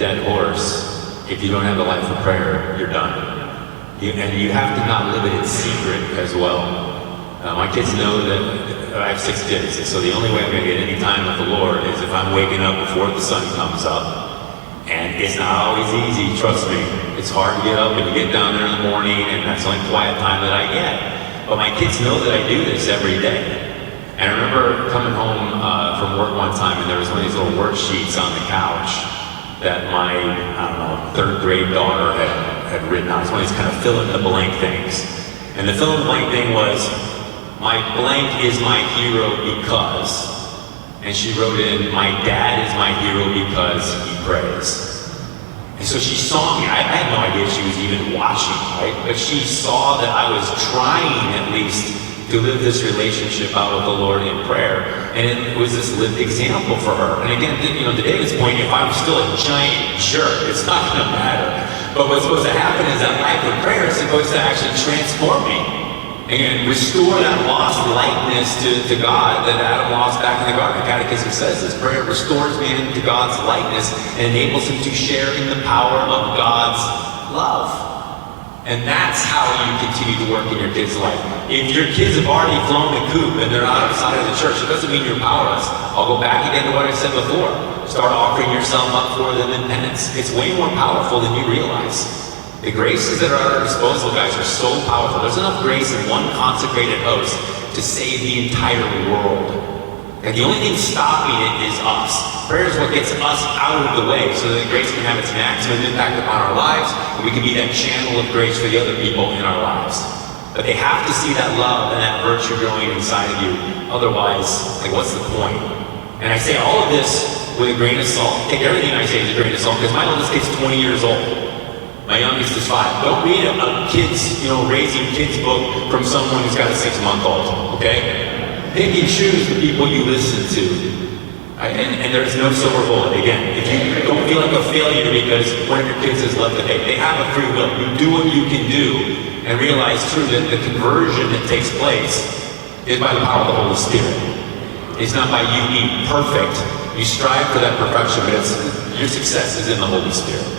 dead horse. If you don't have a life of prayer, you're done. And you have to not live it in secret as well. My kids know that I have 6 kids, and so the only way I'm going to get any time with the Lord is if I'm waking up before the sun comes up. And it's not always easy, trust me. It's hard to get up and to get down there in the morning, and that's the only quiet time that I get. But my kids know that I do this every day. And I remember coming home from work one time, and there was one of these little worksheets on the couch that my, 3rd grade daughter had written out. It's one of these kind of fill-in-the-blank things. And the fill-in-the-blank thing was, my blank is my hero because, and she wrote in, my dad is my hero because he prays. And so she saw me. I had no idea she was even watching, right? But she saw that I was trying, at least, to live this relationship out with the Lord in prayer. And it was this lived example for her. And again, to David's point, if I'm still a giant jerk, it's not going to matter. But what's supposed to happen is that life of prayer is supposed to actually transform me and restore that lost likeness to God that Adam lost back in the garden. The Catechism says this: prayer restores man to God's likeness and enables him to share in the power of God's love. And that's how you continue to work in your kids' life. If your kids have already flown the coop and they're outside of the church, it doesn't mean you're powerless. I'll go back again to what I said before. Start offering yourself up for them in penance. It's way more powerful than you realize. The graces that are at our disposal, guys, are so powerful. There's enough grace in one consecrated host to save the entire world. And the only thing stopping it is us. Prayer is what gets us out of the way so that grace can have its maximum impact upon our lives, and we can be that channel of grace for the other people in our lives. But they have to see that love and that virtue growing inside of you. Otherwise, what's the point? And I say all of this with a grain of salt. Take everything I say with a grain of salt, because my oldest kid's 20 years old. My youngest is 5. Don't read a kid's, raising kids book from someone who's got a 6-month-old, okay? Pick and choose the people you listen to. And there's no silver bullet. Again, if you don't feel like a failure because one of your kids has left the faith, they have a free will. You do what you can do and realize, too, that the conversion that takes place is by the power of the Holy Spirit. It's not by you being perfect. You strive for that perfection, but your success is in the Holy Spirit.